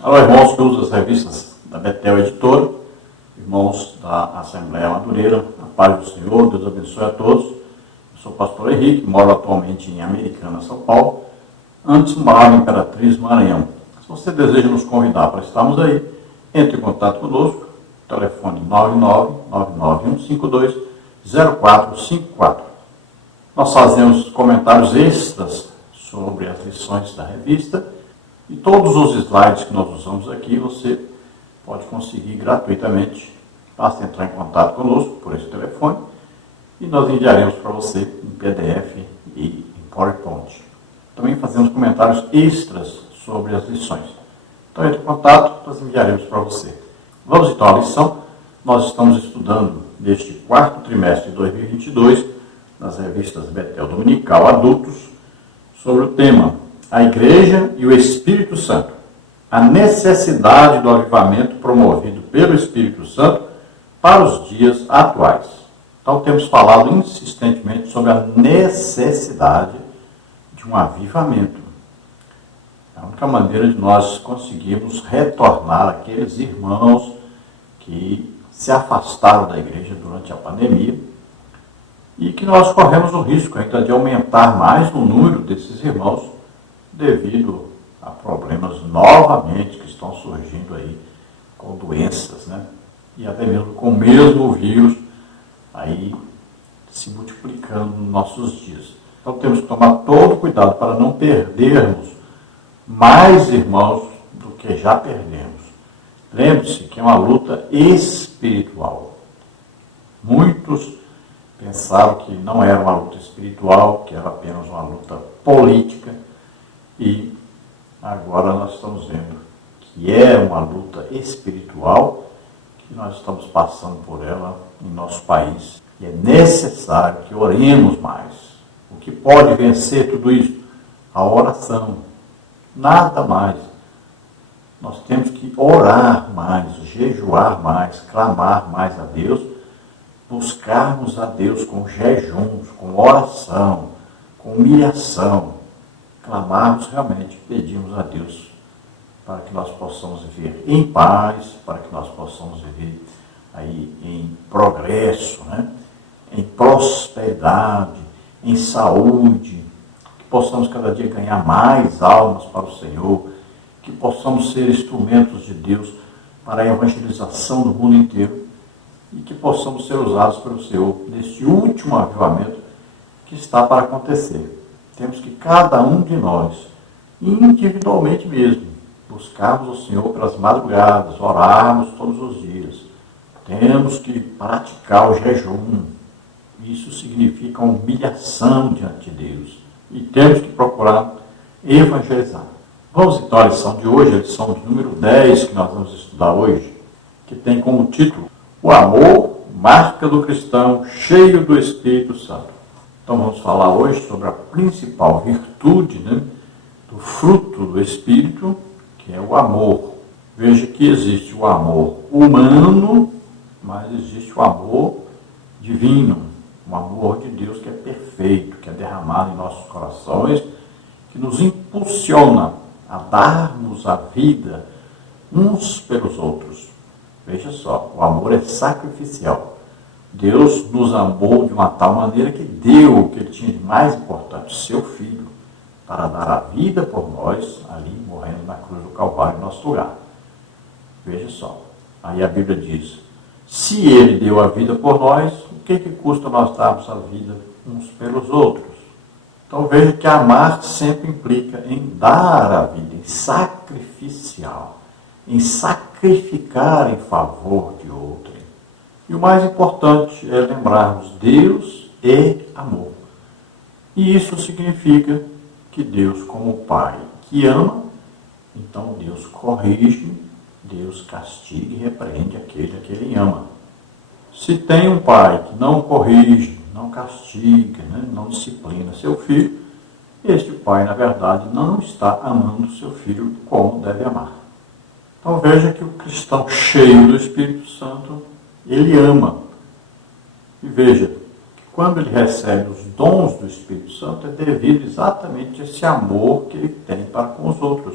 Alô, irmãos que usam as revistas da Betel Editora, irmãos da Assembleia Madureira, a paz do Senhor, Deus abençoe a todos. Eu sou o pastor Henrique, moro atualmente em Americana, São Paulo. Antes morava em Imperatriz, Maranhão. Se você deseja nos convidar para estarmos aí, entre em contato conosco, telefone 99991520454. Nós fazemos comentários extras sobre as lições da revista e todos os slides que nós usamos aqui você pode conseguir gratuitamente. Basta entrar em contato conosco por esse telefone e nós enviaremos para você em PDF e em PowerPoint. Também fazemos comentários extras sobre as lições. Então entre em contato, nós enviaremos para você. Vamos então à lição. Nós estamos estudando neste quarto trimestre de 2022, nas revistas Betel Dominical Adultos, sobre o tema A Igreja e o Espírito Santo, a necessidade do avivamento promovido pelo Espírito Santo para os dias atuais. Então temos falado insistentemente sobre a necessidade de um avivamento. É a única maneira de nós conseguirmos retornar aqueles irmãos que se afastaram da igreja durante a pandemia e que nós corremos o risco ainda de aumentar mais o número desses irmãos devido a problemas novamente que estão surgindo aí com doenças, né? E até mesmo com o mesmo vírus aí se multiplicando nos nossos dias. Então temos que tomar todo cuidado para não perdermos mais irmãos do que já perdemos. Lembre-se que é uma luta espiritual. Muitos pensaram que não era uma luta espiritual, que era apenas uma luta política, e agora nós estamos vendo que é uma luta espiritual, que nós estamos passando por ela em nosso país. E é necessário que oremos mais. O que pode vencer tudo isso? A oração. Nada mais. Nós temos que orar mais, jejuar mais, clamar mais a Deus, buscarmos a Deus com jejuns, com oração, com humilhação, clamarmos realmente, pedimos a Deus para que nós possamos viver em paz, para que nós possamos viver aí em progresso, né? Em prosperidade, em saúde, que possamos cada dia ganhar mais almas para o Senhor, que possamos ser instrumentos de Deus para a evangelização do mundo inteiro e que possamos ser usados pelo Senhor neste último avivamento que está para acontecer. Temos que cada um de nós, individualmente mesmo, buscarmos o Senhor pelas madrugadas, orarmos todos os dias. Temos que praticar o jejum. Isso significa humilhação diante de Deus. E temos que procurar evangelizar. Vamos então à lição de hoje, a lição de número 10 que nós vamos estudar hoje, que tem como título O Amor, Marca do Cristão Cheio do Espírito Santo. Então vamos falar hoje sobre a principal virtude, né, do fruto do Espírito, que é o amor. Veja que existe o amor humano, mas existe o amor divino, o amor de Deus que é perfeito, que é derramado em nossos corações, que nos impulsiona a darmos a vida uns pelos outros. Veja só, o amor é sacrificial. Deus nos amou de uma tal maneira que deu o que ele tinha de mais importante, seu Filho, para dar a vida por nós, ali morrendo na cruz do Calvário em nosso lugar. Veja só, aí a Bíblia diz, se ele deu a vida por nós, o que custa nós darmos a vida uns pelos outros? Então veja que amar sempre implica em dar a vida, em sacrificial, em sacrificar em favor de outro. E o mais importante é lembrarmos, Deus é amor. E isso significa que Deus, como Pai que ama, então Deus corrige, Deus castiga e repreende aquele a que ele ama. Se tem um pai que não corrige, não castiga, né, não disciplina seu filho, este pai, na verdade, não está amando seu filho como deve amar. Então veja que o cristão cheio do Espírito Santo, ele ama. E veja que quando ele recebe os dons do Espírito Santo, é devido exatamente a esse amor que ele tem para com os outros.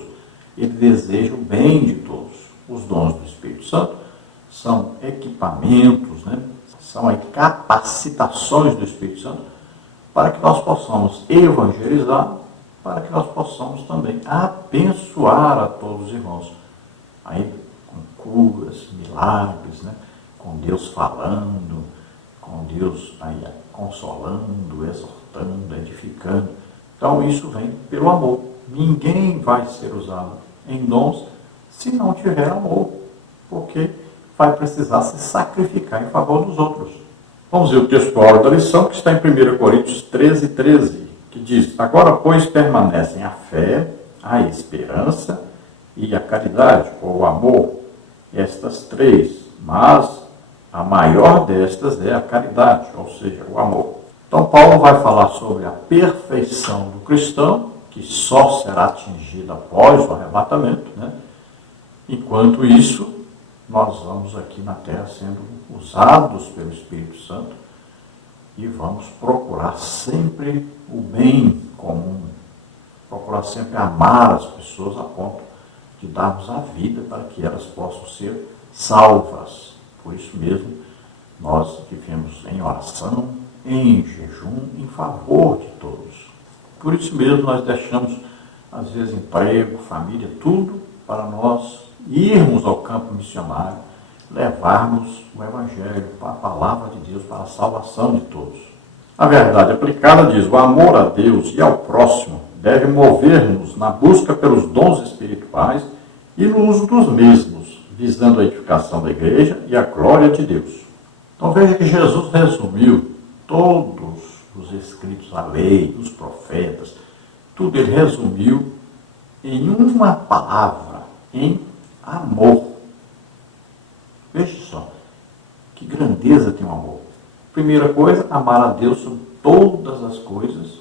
ele deseja o bem de todos. Os dons do Espírito Santo são equipamentos, né? São aí capacitações do Espírito Santo para que nós possamos evangelizar, para que nós possamos também abençoar a todos os irmãos. Aí, com curas, milagres, né? Com Deus falando, com Deus aí consolando, exortando, edificando. Então, isso vem pelo amor. Ninguém vai ser usado em dons se não tiver amor, porque vai precisar se sacrificar em favor dos outros. Vamos ver o texto áureo da lição, que está em 1 Coríntios 13, 13, que diz: agora, pois, permanecem a fé, a esperança e a caridade, ou o amor, estas três, mas a maior destas é a caridade, ou seja, o amor. Então, Paulo vai falar sobre a perfeição do cristão, que só será atingida após o arrebatamento, né? Enquanto isso, nós vamos aqui na terra sendo usados pelo Espírito Santo e vamos procurar sempre o bem comum, procurar sempre amar as pessoas a ponto de darmos a vida para que elas possam ser salvas. Por isso mesmo, nós vivemos em oração, em jejum, em favor de todos. Por isso mesmo, nós deixamos, às vezes, emprego, família, tudo para nós irmos ao campo missionário, levarmos o Evangelho, a palavra de Deus, para a salvação de todos. A verdade aplicada diz: o amor a Deus e ao próximo deve mover-nos na busca pelos dons espirituais e no uso dos mesmos, visando a edificação da igreja e a glória de Deus. Então veja que Jesus resumiu todos os escritos, a lei, os profetas, tudo ele resumiu em uma palavra, em amor. Veja só, que grandeza tem o amor. Primeira coisa, amar a Deus sobre todas as coisas.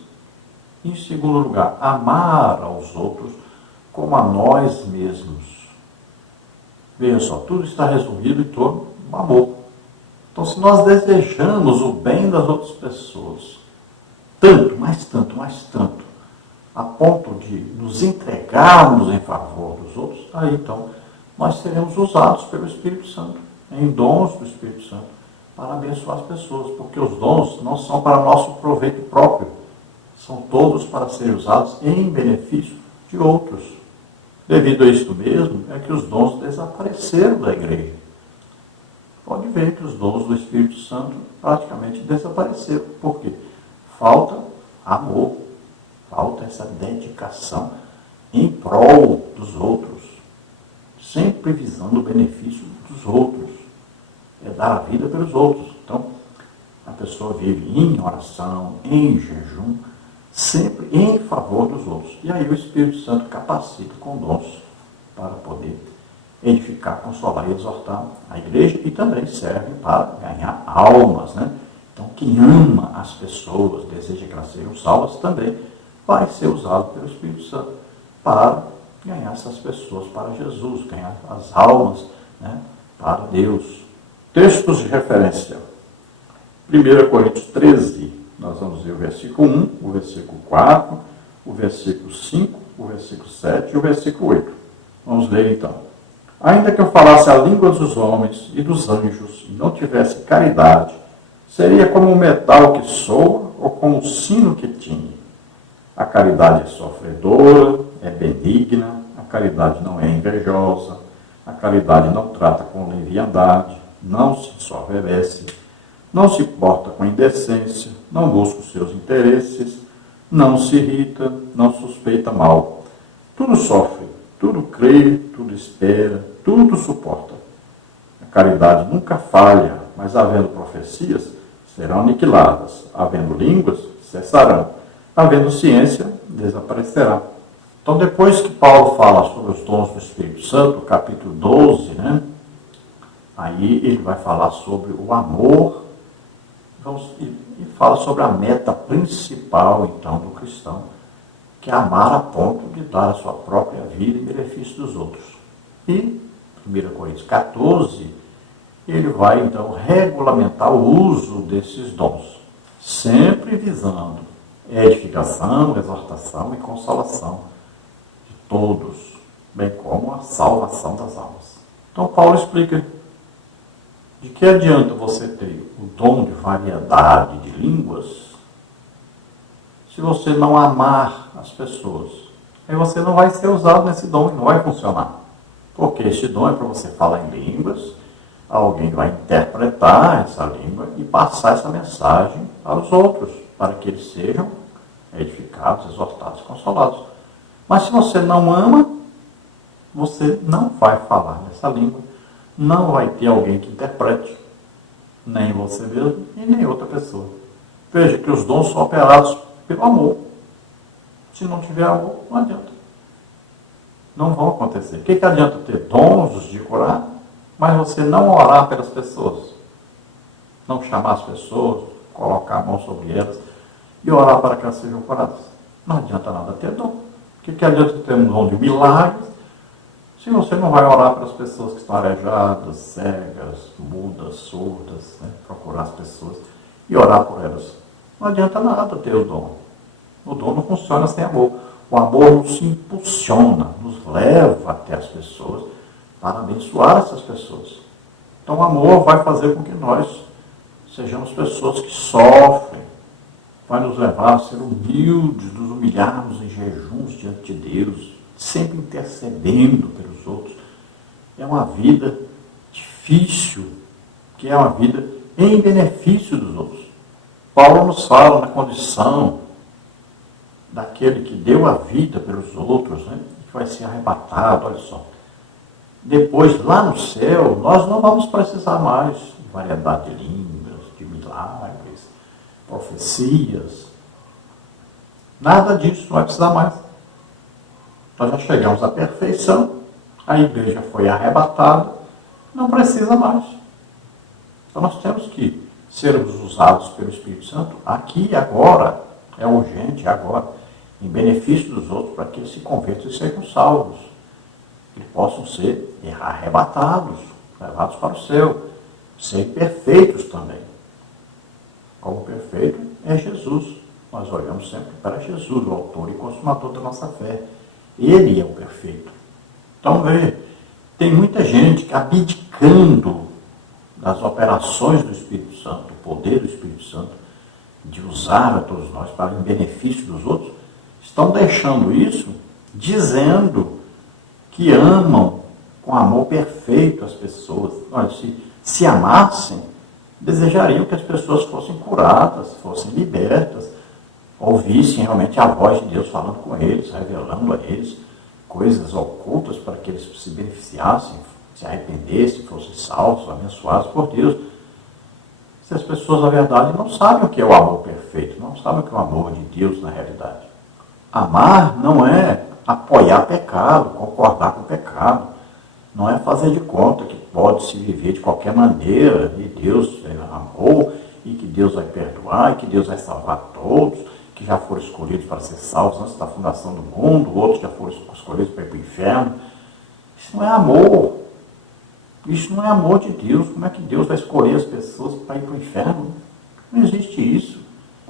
Em segundo lugar, amar aos outros como a nós mesmos. Veja só, tudo está resumido em torno do amor. Então, se nós desejamos o bem das outras pessoas, tanto, a ponto de nos entregarmos em favor dos outros, aí então nós seremos usados pelo Espírito Santo, em dons do Espírito Santo, para abençoar as pessoas, porque os dons não são para nosso proveito próprio, são todos para serem usados em benefício de outros. Devido a isto mesmo, é que os dons desapareceram da igreja. Pode ver que os dons do Espírito Santo praticamente desapareceram. Por quê? Falta amor, falta essa dedicação em prol dos outros, sempre visando o benefício dos outros, é dar a vida pelos outros. Então, a pessoa vive em oração, em jejum, sempre em favor dos outros. E aí o Espírito Santo capacita com dons para poder edificar, consolar e exortar a igreja, e também serve para ganhar almas, né? Então, quem ama as pessoas, deseja que elas sejam salvas, também vai ser usado pelo Espírito Santo para ganhar essas pessoas para Jesus, ganhar as almas, né, para Deus. Textos de referência. 1 Coríntios 13, nós vamos ver o versículo 1, o versículo 4, o versículo 5, o versículo 7 e o versículo 8. Vamos ler então. Ainda que eu falasse a língua dos homens e dos anjos e não tivesse caridade, seria como um metal que soa ou como um sino que tine. A caridade é sofredora, é benigna, a caridade não é invejosa, a caridade não trata com leviandade, não se ensoberbece, não se porta com indecência, não busca os seus interesses, não se irrita, não suspeita mal. Tudo sofre, tudo crê, tudo espera, tudo suporta. A caridade nunca falha, mas havendo profecias, serão aniquiladas, havendo línguas, cessarão, havendo ciência, desaparecerá. Então, depois que Paulo fala sobre os dons do Espírito Santo, capítulo 12, né? Aí ele vai falar sobre o amor, e fala sobre a meta principal, então, do cristão, que é amar a ponto de dar a sua própria vida em benefício dos outros. E, 1 Coríntios 14, ele vai, então, regulamentar o uso desses dons, sempre visando edificação, exortação e consolação de todos, bem como a salvação das almas. Então Paulo explica: de que adianta você ter o dom de variedade de línguas se você não amar as pessoas? Aí você não vai ser usado nesse dom, não vai funcionar. Porque esse dom é para você falar em línguas, alguém vai interpretar essa língua e passar essa mensagem aos outros, para que eles sejam edificados, exortados, consolados. Mas se você não ama, você não vai falar nessa língua, não vai ter alguém que interprete, nem você mesmo e nem outra pessoa. Veja que os dons são operados pelo amor. Se não tiver amor, não adianta. Não vão acontecer. O que adianta ter dons de curar, mas você não orar pelas pessoas? Não chamar as pessoas, colocar a mão sobre elas e orar para que elas sejam curadas. Não adianta nada ter dom. O que adianta ter um dom de milagres se você não vai orar para as pessoas que estão aleijadas, cegas, mudas, surdas, né? Procurar as pessoas e orar por elas? Não adianta nada ter o dom. O dom não funciona sem amor. O amor nos impulsiona, nos leva até as pessoas para abençoar essas pessoas. Então o amor vai fazer com que nós sejamos pessoas que sofrem, vai nos levar a ser humildes, nos humilharmos em jejuns diante de Deus, sempre intercedendo pelos outros. É uma vida difícil, que é uma vida em benefício dos outros. Paulo nos fala na condição daquele que deu a vida pelos outros, né? Que vai ser arrebatado, olha só. Depois, lá no céu, nós não vamos precisar mais de variedade de línguas, de milagres, profecias. Nada disso, não vai precisar mais. Nós já chegamos à perfeição, a igreja foi arrebatada, não precisa mais. Então nós temos que sermos usados pelo Espírito Santo aqui e agora, é urgente agora, em benefício dos outros, para que eles se convertam e sejam salvos, que possam ser arrebatados, levados para o céu, ser perfeitos também. Como perfeito é Jesus. Nós olhamos sempre para Jesus, o autor e consumador da nossa fé. Ele é o perfeito. Então, veja, tem muita gente abdicando das operações do Espírito Santo, do poder do Espírito Santo, de usar a todos nós para em benefício dos outros, estão deixando isso dizendo que amam com amor perfeito as pessoas. Olha, se amassem, desejariam que as pessoas fossem curadas, fossem libertas, ouvissem realmente a voz de Deus falando com eles, revelando a eles coisas ocultas para que eles se beneficiassem, se arrependessem, fossem salvos, abençoados por Deus. Se as pessoas, na verdade, não sabem o que é o amor perfeito, não sabem o que é o amor de Deus na realidade. Amar não é apoiar pecado, concordar com o pecado, não é fazer de conta que pode se viver de qualquer maneira, e Deus amou, e que Deus vai perdoar, e que Deus vai salvar todos, que já foram escolhidos para ser salvos antes da fundação do mundo, outros já foram escolhidos para ir para o inferno. Isso não é amor. Isso não é amor de Deus. Como é que Deus vai escolher as pessoas para ir para o inferno? Não existe isso.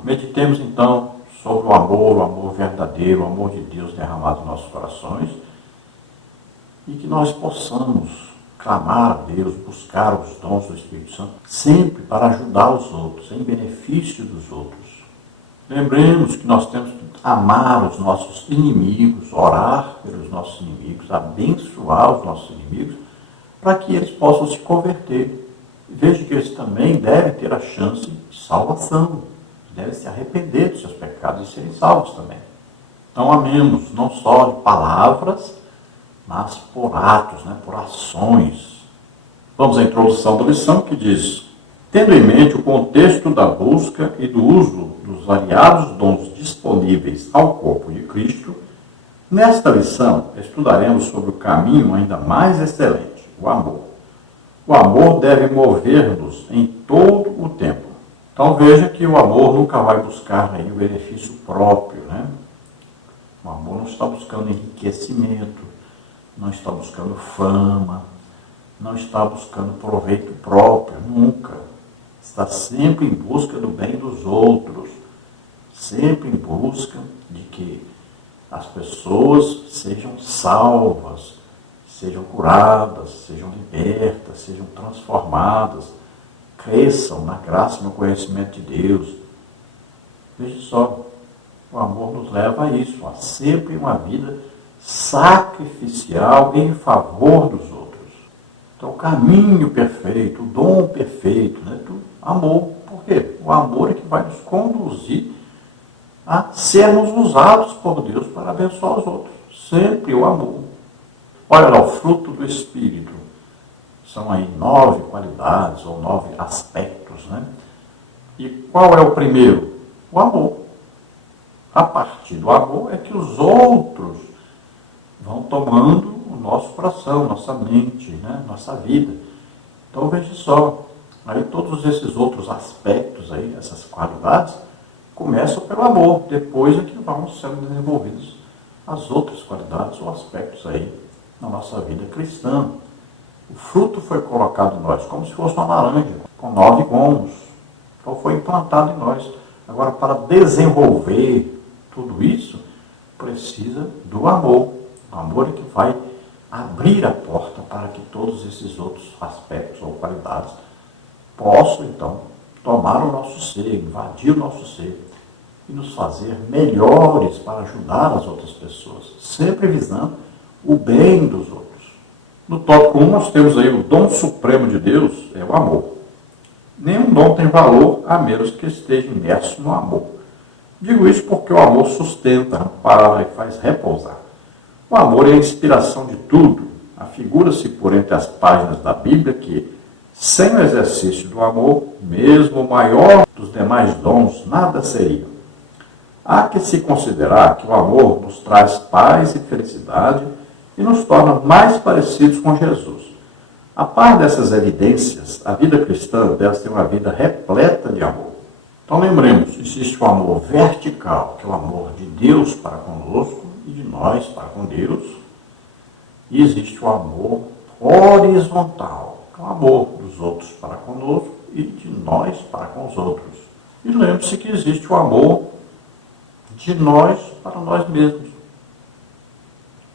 Meditemos então sobre o amor verdadeiro, o amor de Deus derramado em nossos corações, e que nós possamos clamar a Deus, buscar os dons do Espírito Santo, sempre para ajudar os outros, em benefício dos outros. Lembremos que nós temos que amar os nossos inimigos, orar pelos nossos inimigos, abençoar os nossos inimigos, para que eles possam se converter. Veja que eles também devem ter a chance de salvação, devem se arrepender dos seus pecados e serem salvos também. Então amemos, não só de palavras, mas por atos, por ações. Vamos à introdução da lição, que diz: tendo em mente o contexto da busca e do uso dos variados dons disponíveis ao corpo de Cristo, nesta lição estudaremos sobre o caminho ainda mais excelente, o amor. O amor deve mover-nos em todo o tempo. Então veja que o amor nunca vai buscar aí o benefício próprio, O amor não está buscando enriquecimento, não está buscando fama, não está buscando proveito próprio, nunca. Está sempre em busca do bem dos outros, sempre em busca de que as pessoas sejam salvas, sejam curadas, sejam libertas, sejam transformadas, cresçam na graça e no conhecimento de Deus. Veja só, o amor nos leva a isso, a sempre uma vida sacrificial em favor dos outros. Então, o caminho perfeito, o dom perfeito, né? Do amor. Por quê? O amor é que vai nos conduzir a sermos usados por Deus para abençoar os outros. Sempre o amor. Olha lá, o fruto do Espírito. São aí 9 qualidades ou 9 aspectos, né? E qual é o primeiro? O amor. A partir do amor é que os outros vão tomando o nosso coração, nossa mente, né? Nossa vida. Então veja só, aí todos esses outros aspectos aí, essas qualidades, começam pelo amor, depois é que vão sendo desenvolvidas as outras qualidades ou aspectos aí na nossa vida cristã. O fruto foi colocado em nós como se fosse uma laranja, com 9 gomos. Então foi implantado em nós. Agora, para desenvolver tudo isso, precisa do amor. O amor é que vai abrir a porta para que todos esses outros aspectos ou qualidades possam, então, tomar o nosso ser, invadir o nosso ser e nos fazer melhores para ajudar as outras pessoas, sempre visando o bem dos outros. No tópico 1, nós temos aí o dom supremo de Deus, é o amor. Nenhum dom tem valor a menos que esteja imerso no amor. Digo isso porque o amor sustenta, ampara e faz repousar. O amor é a inspiração de tudo. Afigura-se por entre as páginas da Bíblia que, sem o exercício do amor, mesmo o maior dos demais dons, nada seria. Há que se considerar que o amor nos traz paz e felicidade e nos torna mais parecidos com Jesus. A par dessas evidências, a vida cristã deve ser uma vida repleta de amor. Então lembremos, existe o amor vertical, que é o amor de Deus para conosco e de nós para com Deus. E existe o amor horizontal, que é o amor dos outros para conosco e de nós para com os outros. E lembre-se que existe o amor de nós para nós mesmos.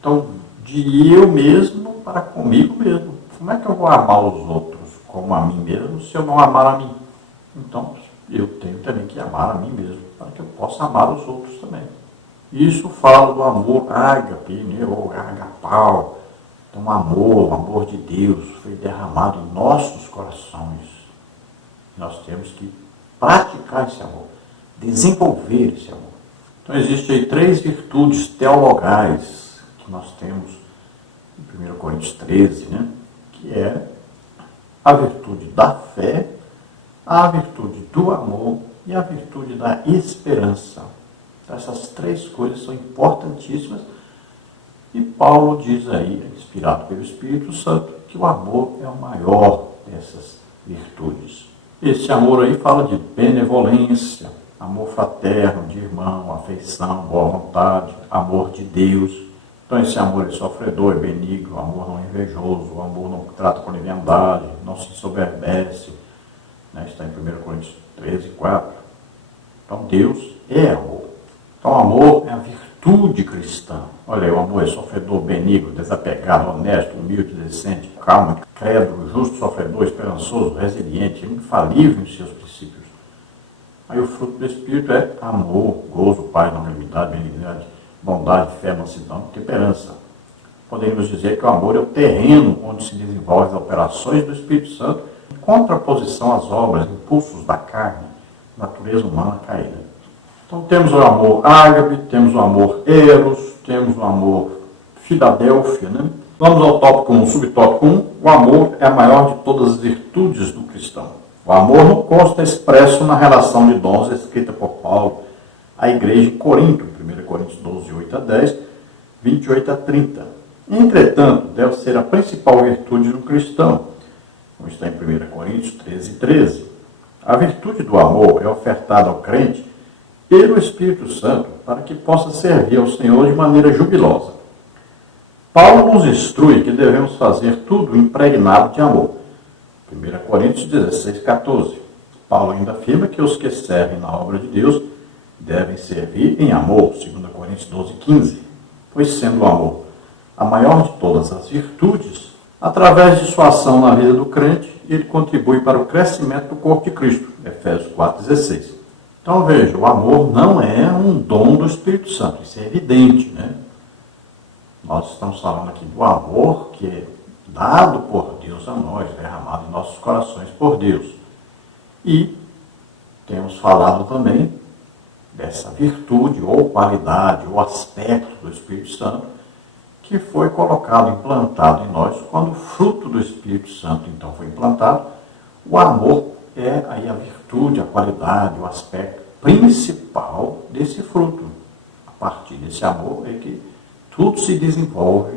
Então, de eu mesmo para comigo mesmo. Como é que eu vou amar os outros como a mim mesmo se eu não amar a mim? Então, eu tenho também que amar a mim mesmo para que eu possa amar os outros também. Isso fala do amor ágape, agapau. Então, o amor de Deus foi derramado em nossos corações. Nós temos que praticar esse amor, desenvolver esse amor. Então, existem aí 3 virtudes teologais que nós temos em 1 Coríntios 13, né? Que é a virtude da fé, a virtude do amor e a virtude da esperança. Então, essas 3 coisas são importantíssimas e Paulo diz aí, inspirado pelo Espírito Santo, que o amor é o maior dessas virtudes. Esse amor aí fala de benevolência, amor fraterno, de irmão, afeição, boa vontade, amor de Deus. Então esse amor é sofredor, é benigno, o amor não é invejoso, o amor não trata com leviandade, não se soberbece. Né? Está em 1 Coríntios 13, 4. Então Deus é amor. Então o amor é a virtude cristã. Olha aí, o amor é sofredor, benigno, desapegado, honesto, humilde, decente, calmo, crédulo, justo, sofredor, esperançoso, resiliente, infalível em seus princípios. Aí o fruto do Espírito é amor, gozo, paz, longanimidade, benignidade, bondade, fé, mansidão, temperança. Podemos dizer que o amor é o terreno onde se desenvolvem as operações do Espírito Santo em contraposição às obras, impulsos da carne, natureza humana caída. Então temos o amor ágape, temos o amor eros, temos o amor Filadélfia, né? Vamos ao tópico 1, subtópico 1. O amor é a maior de todas as virtudes do cristão. O amor não consta expresso na relação de dons escrita por Paulo à igreja em Corinto, 1 Coríntios 12, 8 a 10, 28 a 30. Entretanto, deve ser a principal virtude do cristão, como está em 1 Coríntios 13, 13. A virtude do amor é ofertada ao crente pelo Espírito Santo para que possa servir ao Senhor de maneira jubilosa. Paulo nos instrui que devemos fazer tudo impregnado de amor. 1 Coríntios 16, 14. Paulo ainda afirma que os que servem na obra de Deus devem servir em amor. 2 Coríntios 12, 15. Pois sendo o amor a maior de todas as virtudes, através de sua ação na vida do crente, ele contribui para o crescimento do corpo de Cristo. Efésios 4,16. Então veja, o amor não é um dom do Espírito Santo, isso é evidente, né? Nós estamos falando aqui do amor que é dado por Deus a nós, derramado em nossos corações por Deus. E temos falado também dessa virtude, ou qualidade, ou aspecto do Espírito Santo, que foi colocado, implantado em nós, quando o fruto do Espírito Santo, então, foi implantado. O amor é aí a virtude, a qualidade, o aspecto principal desse fruto. A partir desse amor é que tudo se desenvolve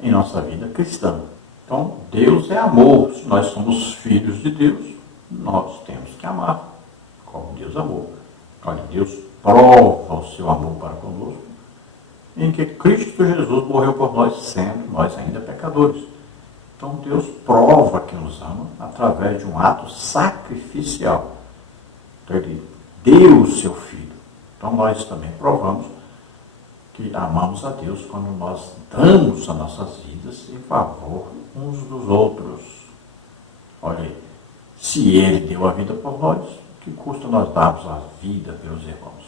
em nossa vida cristã. Então, Deus é amor. Se nós somos filhos de Deus, nós temos que amar, como Deus amou. Olha, Deus prova o seu amor para conosco, em que Cristo Jesus morreu por nós, sendo nós ainda pecadores. Então, Deus prova que nos ama através de um ato sacrificial. Então, Ele deu o seu Filho. Então, nós também provamos que amamos a Deus quando nós damos as nossas vidas em favor uns dos outros. Olha aí, se Ele deu a vida por nós, que custa nós darmos a vida pelos irmãos?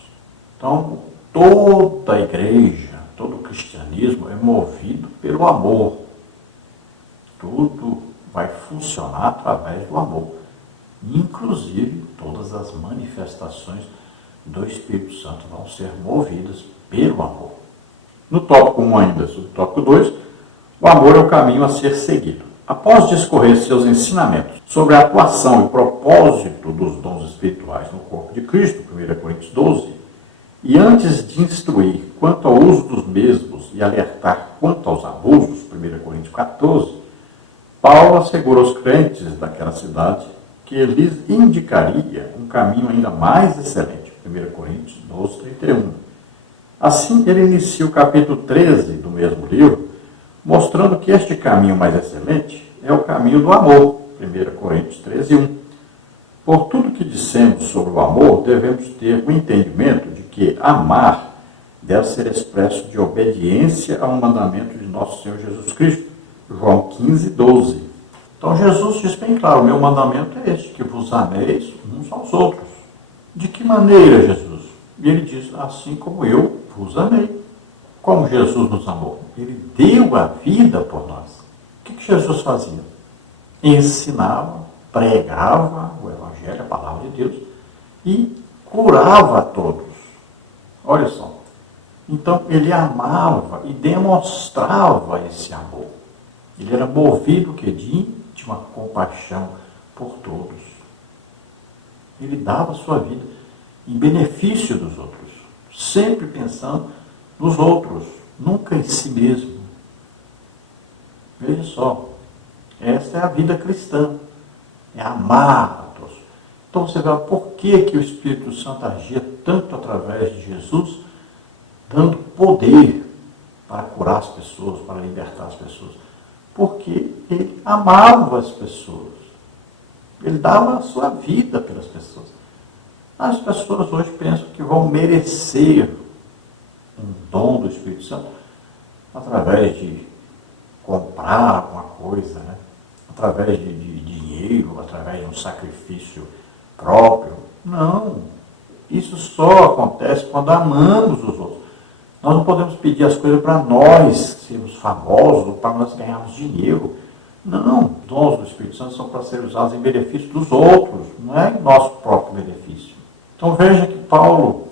Então, toda a igreja, todo o cristianismo é movido pelo amor. Tudo vai funcionar através do amor. Inclusive, todas as manifestações do Espírito Santo vão ser movidas pelo amor. No tópico 1 ainda, sobre o tópico 2, o amor é o caminho a ser seguido. Após discorrer seus ensinamentos sobre a atuação e propósito dos dons espirituais no corpo de Cristo, 1 Coríntios 12, e antes de instruir quanto ao uso dos mesmos e alertar quanto aos abusos, 1 Coríntios 14, Paulo assegura aos crentes daquela cidade que lhes indicaria um caminho ainda mais excelente, 1 Coríntios 12, 31. Assim, ele inicia o capítulo 13 do mesmo livro, mostrando que este caminho mais excelente é o caminho do amor, 1 Coríntios 13, 1. Por tudo que dissemos sobre o amor, devemos ter o entendimento de que amar deve ser expresso de obediência ao mandamento de nosso Senhor Jesus Cristo, João 15, 12. Então Jesus diz bem claro, o meu mandamento é este, que vos ameis uns aos outros. De que maneira, Jesus? E ele diz, assim como eu vos amei. Como Jesus nos amou? Ele deu a vida por nós. O que Jesus fazia? Ensinava, pregava o Evangelho, a palavra de Deus, e curava a todos. Olha só. Então, ele amava e demonstrava esse amor. Ele era movido de uma compaixão por todos. Ele dava a sua vida em benefício dos outros, sempre pensando nos outros, nunca em si mesmo. Veja só, essa é a vida cristã, é amar a todos. Então você vê por que o Espírito Santo agia tanto através de Jesus, dando poder para curar as pessoas, para libertar as pessoas. Porque ele amava as pessoas. Ele dava a sua vida pelas pessoas. As pessoas hoje pensam que vão merecer um dom do Espírito Santo através de comprar alguma coisa, né? Através de dinheiro, através de um sacrifício próprio. Não. Isso só acontece quando amamos os outros. Nós não podemos pedir as coisas para nós sermos famosos ou para nós ganharmos dinheiro. Não. Os dons do Espírito Santo são para ser usados em benefício dos outros, não é em nosso próprio benefício. Então veja que Paulo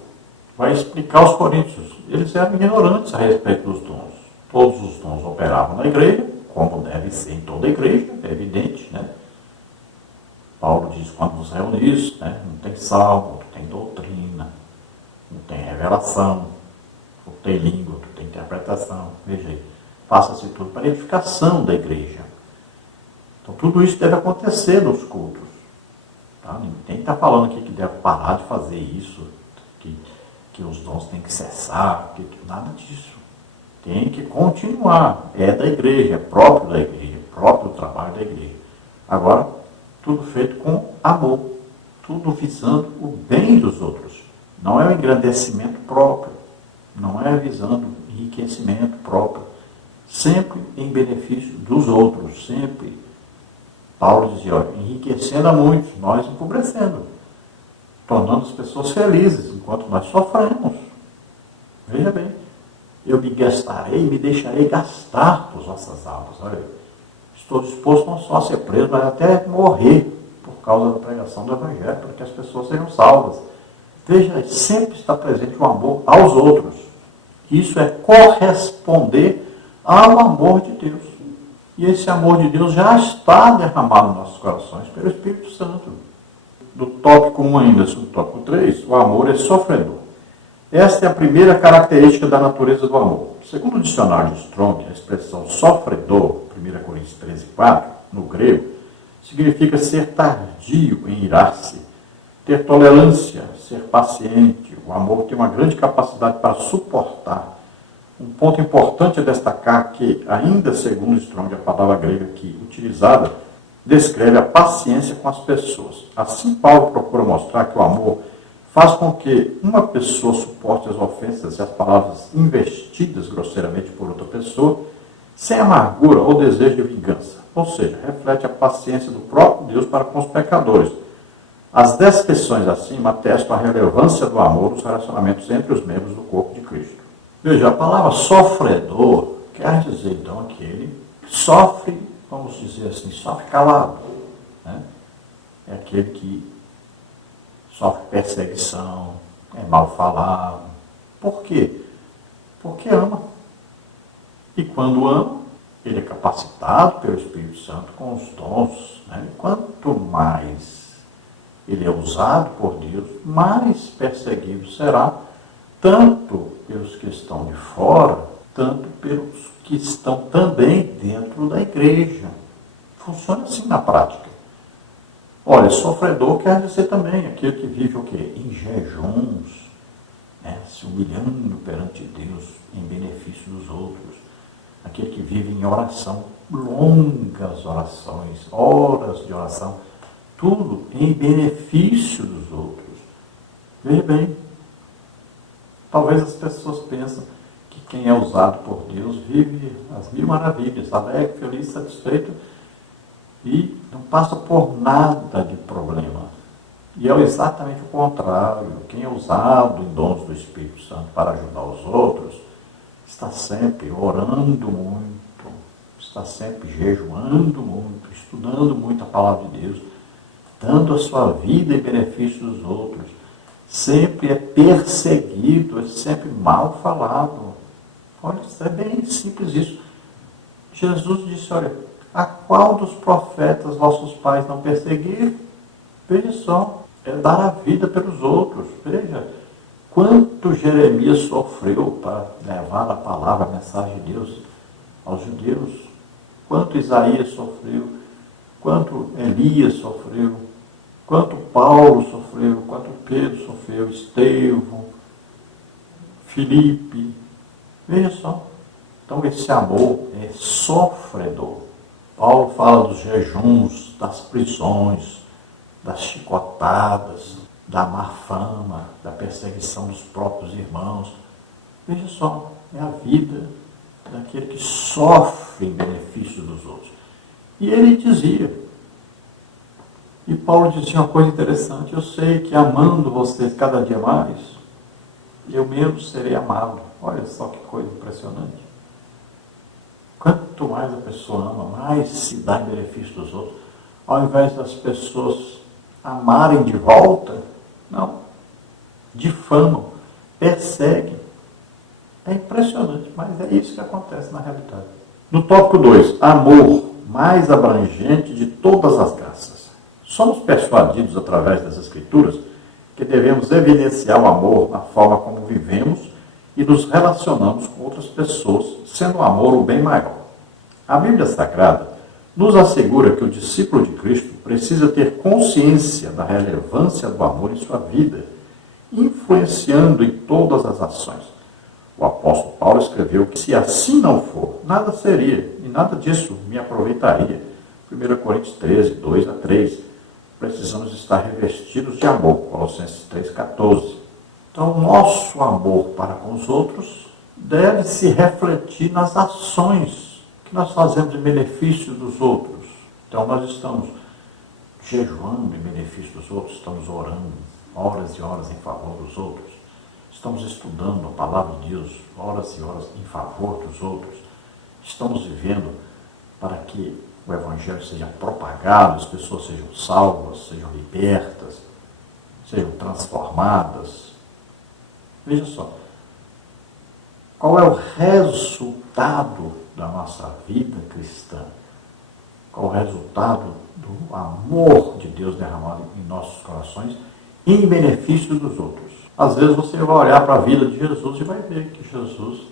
vai explicar aos coríntios. Eles eram ignorantes a respeito dos dons. Todos os dons operavam na igreja, como deve ser em toda a igreja, é evidente, né? Paulo diz, quando vos reunis, né, não tem salmo, não tem doutrina, não tem revelação, não tem língua, não tem interpretação. Veja aí, faça-se tudo para a edificação da igreja. Então tudo isso deve acontecer nos cultos. Tá? Ninguém está falando aqui que deve parar de fazer isso, que os dons têm que cessar, nada disso. Tem que continuar. É da igreja, é próprio da igreja, é próprio do trabalho da igreja. Agora, tudo feito com amor, tudo visando o bem dos outros. Não é o engrandecimento próprio, não é visando enriquecimento próprio. sempre em benefício dos outros, sempre. Paulo dizia, olha, enriquecendo a muitos, nós empobrecendo, tornando as pessoas felizes, enquanto nós sofremos. Veja bem, eu me gastarei, me deixarei gastar por vossas almas. Olha, estou disposto não só a ser preso, mas até morrer por causa da pregação do Evangelho, para que as pessoas sejam salvas. Veja, sempre está presente o amor aos outros. Isso é corresponder ao amor de Deus. E esse amor de Deus já está derramado nos nossos corações pelo Espírito Santo. Do tópico 1 ainda, sobre o tópico 3, o amor é sofredor. Esta é a primeira característica da natureza do amor. Segundo o dicionário de Strong, a expressão sofredor, 1 Coríntios 13:4, no grego, significa ser tardio em irar-se, ter tolerância, ser paciente. O amor tem uma grande capacidade para suportar. Um ponto importante é destacar que, ainda segundo Strong, a palavra grega aqui utilizada, descreve a paciência com as pessoas. Assim, Paulo procura mostrar que o amor faz com que uma pessoa suporte as ofensas e as palavras investidas grosseiramente por outra pessoa, sem amargura ou desejo de vingança. Ou seja, reflete a paciência do próprio Deus para com os pecadores. As descrições acima atestam a relevância do amor nos relacionamentos entre os membros do corpo de Cristo. Veja, a palavra sofredor quer dizer, então, aquele que sofre, vamos dizer assim, sofre calado. Né? É aquele que sofre perseguição, é mal falado. Por quê? Porque ama. E quando ama, ele é capacitado pelo Espírito Santo com os dons. Né? Quanto mais ele é usado por Deus, mais perseguido será, tanto pelos que estão de fora, tanto pelos que estão também dentro da igreja. Funciona assim na prática. Olha, sofredor quer dizer também aquele que vive o quê? Em jejuns, né? Se humilhando perante Deus em benefício dos outros. Aquele que vive em oração, longas orações, horas de oração, tudo em benefício dos outros. Veja bem, talvez as pessoas pensam que quem é usado por Deus vive as mil maravilhas, alegre, feliz, satisfeito e não passa por nada de problema. E é exatamente o contrário. Quem é usado em dons do Espírito Santo para ajudar os outros está sempre orando muito, está sempre jejuando muito, estudando muito a palavra de Deus, dando a sua vida em benefício dos outros. Sempre é perseguido, é sempre mal falado. Olha, é bem simples isso. Jesus disse, olha, a qual dos profetas vossos pais não perseguiram? Veja só, é dar a vida pelos outros. Veja, quanto Jeremias sofreu para levar a palavra, a mensagem de Deus aos judeus. Quanto Isaías sofreu, quanto Elias sofreu, quanto Paulo sofreu, quanto Pedro sofreu, Estevão, Filipe. Veja só. Então esse amor é sofredor. Paulo fala dos jejuns, das prisões, das chicotadas, da má fama, da perseguição dos próprios irmãos. Veja só, é a vida daquele que sofre em benefício dos outros. E ele dizia, e Paulo dizia uma coisa interessante, eu sei que amando vocês cada dia mais, eu mesmo serei amado. Olha só que coisa impressionante. Quanto mais a pessoa ama, mais se dá em benefício dos outros. Ao invés das pessoas amarem de volta, não, difamam, perseguem. É impressionante, mas é isso que acontece na realidade. No tópico 2, amor mais abrangente de todas as graças. Somos persuadidos através das Escrituras que devemos evidenciar o amor na forma como vivemos e nos relacionamos com outras pessoas, sendo o amor o bem maior. A Bíblia Sagrada nos assegura que o discípulo de Cristo precisa ter consciência da relevância do amor em sua vida, influenciando em todas as ações. O apóstolo Paulo escreveu que se assim não for, nada seria, e nada disso me aproveitaria. 1 Coríntios 13, 2 a 3. Precisamos estar revestidos de amor. Colossenses 3, 14. Então, o nosso amor para com os outros deve se refletir nas ações que nós fazemos em benefício dos outros. Então nós estamos jejuando em benefício dos outros, estamos orando horas e horas em favor dos outros, estamos estudando a palavra de Deus horas e horas em favor dos outros, estamos vivendo para que o Evangelho seja propagado, as pessoas sejam salvas, sejam libertas, sejam transformadas. Veja só, qual é o resultado da nossa vida cristã? Qual o resultado do amor de Deus derramado em nossos corações em benefício dos outros? Às vezes você vai olhar para a vida de Jesus e vai ver que Jesus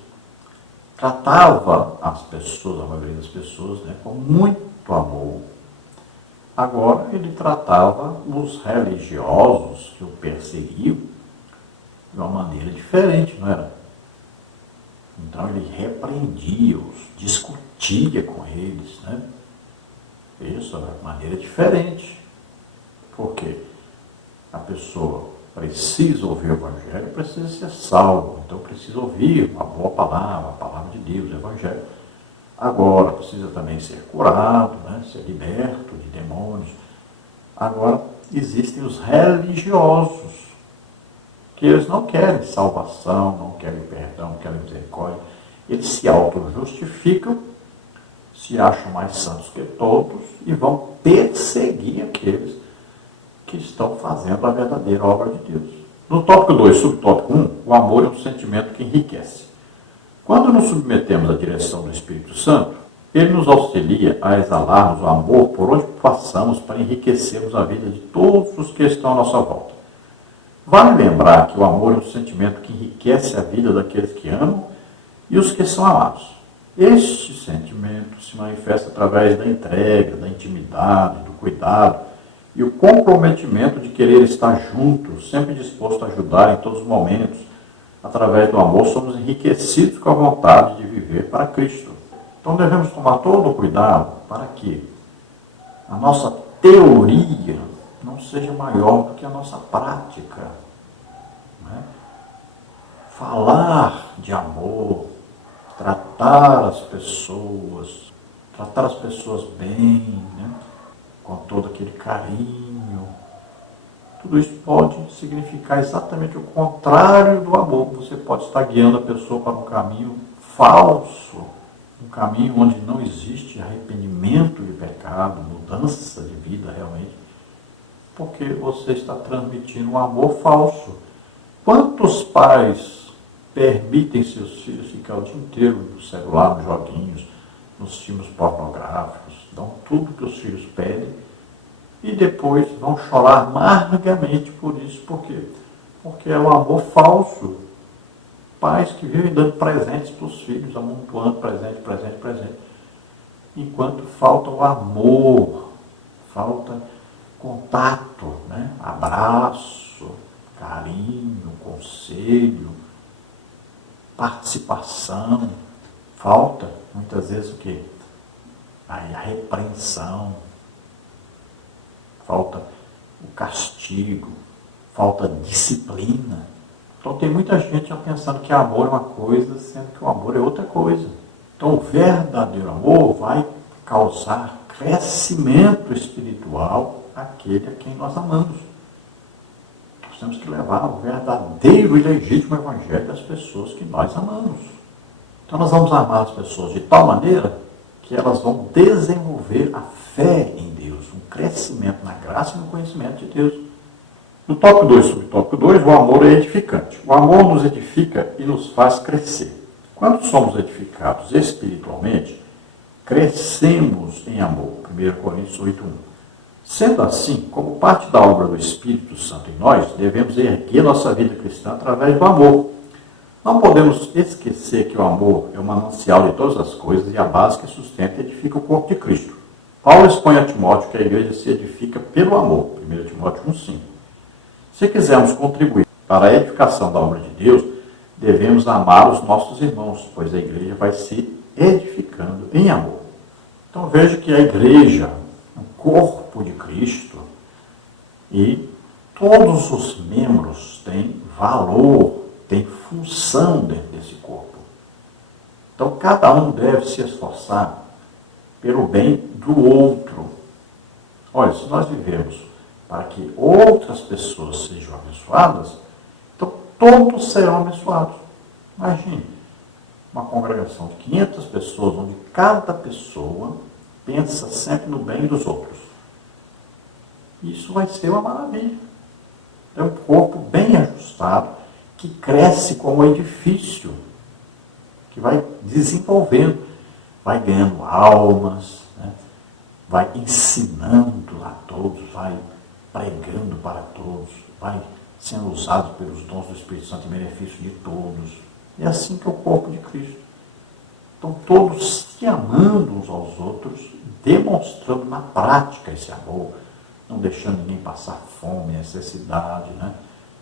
tratava as pessoas, a maioria das pessoas, com muito amor. Agora, ele tratava os religiosos que o perseguiam de uma maneira diferente, não era? Então, ele repreendia-os, discutia com eles, Isso, de maneira diferente. Por quê? A pessoa precisa ouvir o Evangelho, precisa ser salvo. Então, precisa ouvir uma boa palavra, a palavra de Deus, o Evangelho. Agora, precisa também ser curado, ser liberto de demônios. Agora, existem os religiosos, que eles não querem salvação, não querem perdão, não querem misericórdia. Eles se auto-justificam, se acham mais santos que todos e vão perseguir aqueles que estão fazendo a verdadeira obra de Deus. No tópico 2, subtópico 1, o amor é um sentimento que enriquece. Quando nos submetemos à direção do Espírito Santo, ele nos auxilia a exalarmos o amor por onde passamos para enriquecermos a vida de todos os que estão à nossa volta. Vale lembrar que o amor é um sentimento que enriquece a vida daqueles que amam e os que são amados. Este sentimento se manifesta através da entrega, da intimidade, do cuidado e o comprometimento de querer estar junto, sempre disposto a ajudar em todos os momentos. Através do amor, somos enriquecidos com a vontade de viver para Cristo. Então, devemos tomar todo o cuidado para que a nossa teoria não seja maior do que a nossa prática. Falar de amor, tratar as pessoas bem, com todo aquele carinho. Tudo isso pode significar exatamente o contrário do amor. Você pode estar guiando a pessoa para um caminho falso, um caminho onde não existe arrependimento de pecado, mudança de vida realmente, porque você está transmitindo um amor falso. Quantos pais permitem seus filhos ficar o dia inteiro no celular, nos joguinhos, nos filmes pornográficos, dão tudo que os filhos pedem, e depois vão chorar amargamente por isso. Por quê? Porque é um amor falso. Pais que vivem dando presentes para os filhos, amontoando presente, enquanto falta o amor, falta contato, abraço, carinho, conselho, participação. Falta, muitas vezes, o quê? A repreensão. Falta o castigo, falta disciplina. Então tem muita gente já pensando que amor é uma coisa, sendo que o amor é outra coisa. Então o verdadeiro amor vai causar crescimento espiritual àquele a quem nós amamos. Nós temos que levar o verdadeiro e legítimo evangelho às pessoas que nós amamos. Então nós vamos amar as pessoas de tal maneira que elas vão desenvolver a fé em Deus, um crescimento na graça e no conhecimento de Deus. No tópico 2, subtópico 2, o amor é edificante. O amor nos edifica e nos faz crescer. Quando somos edificados espiritualmente, crescemos em amor. 1 Coríntios 8:1. Sendo assim, como parte da obra do Espírito Santo em nós, devemos erguer nossa vida cristã através do amor. Não podemos esquecer que o amor é o manancial de todas as coisas e a base que sustenta e edifica o corpo de Cristo. Paulo expõe a Timóteo que a igreja se edifica pelo amor. 1 Timóteo 1:5. Se quisermos contribuir para a edificação da obra de Deus, devemos amar os nossos irmãos, pois a igreja vai se edificando em amor. Então veja que a igreja, o corpo de Cristo, e todos os membros têm valor, têm função dentro desse corpo. Então, cada um deve se esforçar pelo bem do outro. Olha, se nós vivemos para que outras pessoas sejam abençoadas, então todos serão abençoados. Imagine uma congregação de 500 pessoas, onde cada pessoa pensa sempre no bem dos outros. Isso vai ser uma maravilha. É um corpo bem ajustado, que cresce como um edifício, que vai desenvolvendo, vai ganhando almas, né? Vai ensinando a todos, vai pregando para todos, vai sendo usado pelos dons do Espírito Santo em benefício de todos. É assim que é o corpo de Cristo. Então, todos se amando uns aos outros, demonstrando na prática esse amor, não deixando ninguém passar fome, necessidade, né?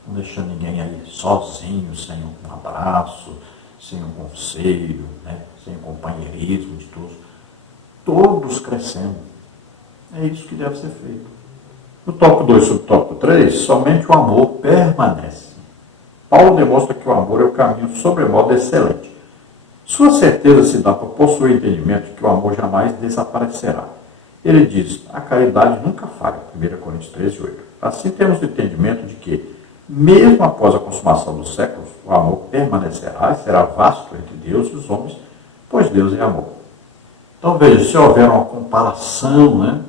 Não deixando ninguém aí sozinho, sem um abraço, sem um conselho, né? Sem um companheirismo de todos. Todos crescendo. É isso que deve ser feito. No tópico 2 sobre o tópico 3, somente o amor permanece. Paulo demonstra que o amor é o caminho sobremodo excelente. Sua certeza se dá por possuir entendimento de que o amor jamais desaparecerá. Ele diz, a caridade nunca falha, 1 Coríntios 13, 8. Assim temos o entendimento de que, mesmo após a consumação dos séculos, o amor permanecerá e será vasto entre Deus e os homens, pois Deus é amor. Então veja, se houver uma comparação, né?